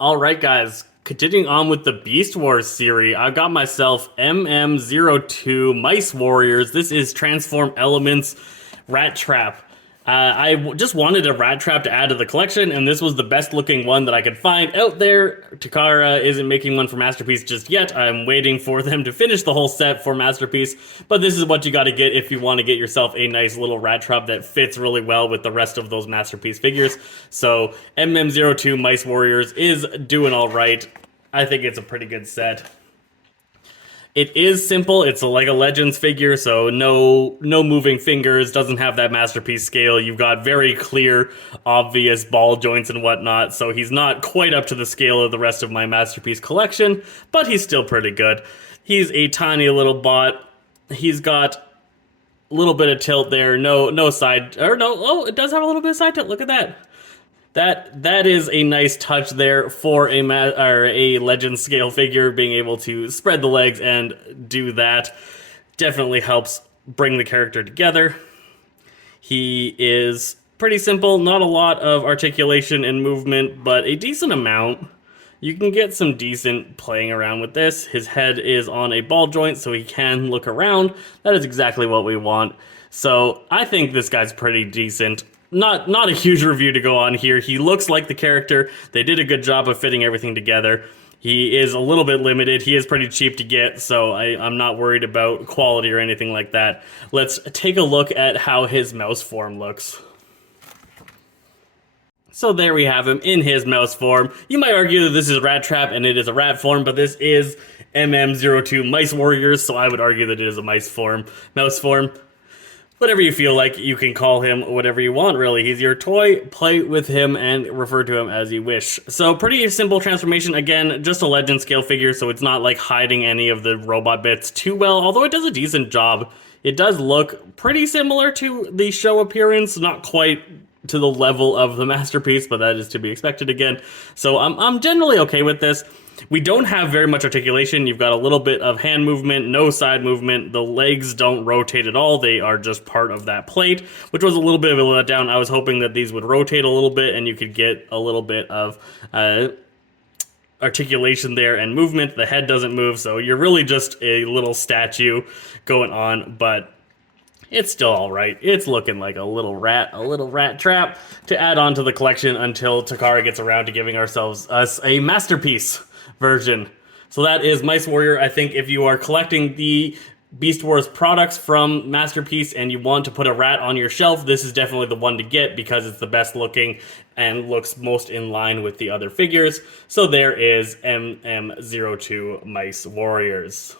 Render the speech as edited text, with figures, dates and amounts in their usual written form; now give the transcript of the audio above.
All right, guys. Continuing on with the Beast Wars series, I've got myself MM-02 Mice Warriors. This is Transform Elements Rattrap. Just wanted a Rattrap to add to the collection, and this was the best looking one that I could find out there. Takara isn't making one for Masterpiece just yet. I'm waiting for them to finish the whole set for Masterpiece, but this is what you gotta get if you want to get yourself a nice little Rattrap that fits really well with the rest of those Masterpiece figures. So MM-02 Mice Warriors is doing alright. I think it's a pretty good set. It is simple. It's like a Legends figure, so no moving fingers, doesn't have that Masterpiece scale. You've got very clear, obvious ball joints and whatnot, so he's not quite up to the scale of the rest of my Masterpiece collection, but he's still pretty good. He's a tiny little bot. He's got a little bit of tilt there, no side, or no, oh, it does have a little bit of side tilt, look at that. That is a nice touch there for a legend scale figure. Being able to spread the legs and do that definitely helps bring the character together. He is pretty simple, not a lot of articulation and movement, but a decent amount. You can get some decent playing around with this. His head is on a ball joint, so he can look around. That is exactly what we want. So I think this guy's pretty decent. Not a huge review to go on here. He looks like the character. They did a good job of fitting everything together. He is a little bit limited. He is pretty cheap to get, so I'm not worried about quality or anything like that. Let's take a look at how his mouse form looks. So there we have him in his mouse form. You might argue that this is Rattrap and it is a rat form, but this is MM-02 Mice Warriors, so I would argue that it is a mouse form. Whatever you feel like, you can call him whatever you want, really. He's your toy, play with him, and refer to him as you wish. So pretty simple transformation. Again, just a legend scale figure, so it's not like hiding any of the robot bits too well, although it does a decent job. It does look pretty similar to the show appearance, not quite to the level of the Masterpiece, but that is to be expected again. So I'm generally okay with this. We don't have very much articulation. You've got a little bit of hand movement, no side movement. The legs don't rotate at all. They are just part of that plate, which was a little bit of a letdown. I was hoping that these would rotate a little bit and you could get a little bit of articulation there and movement. The head doesn't move, so you're really just a little statue going on, but it's still all right. It's looking like a little rat trap to add on to the collection until Takara gets around to giving us a Masterpiece version. So that is Mice Warrior. I think if you are collecting the Beast Wars products from Masterpiece and you want to put a rat on your shelf, this is definitely the one to get because it's the best looking and looks most in line with the other figures. So there is MM-02 Mice Warriors.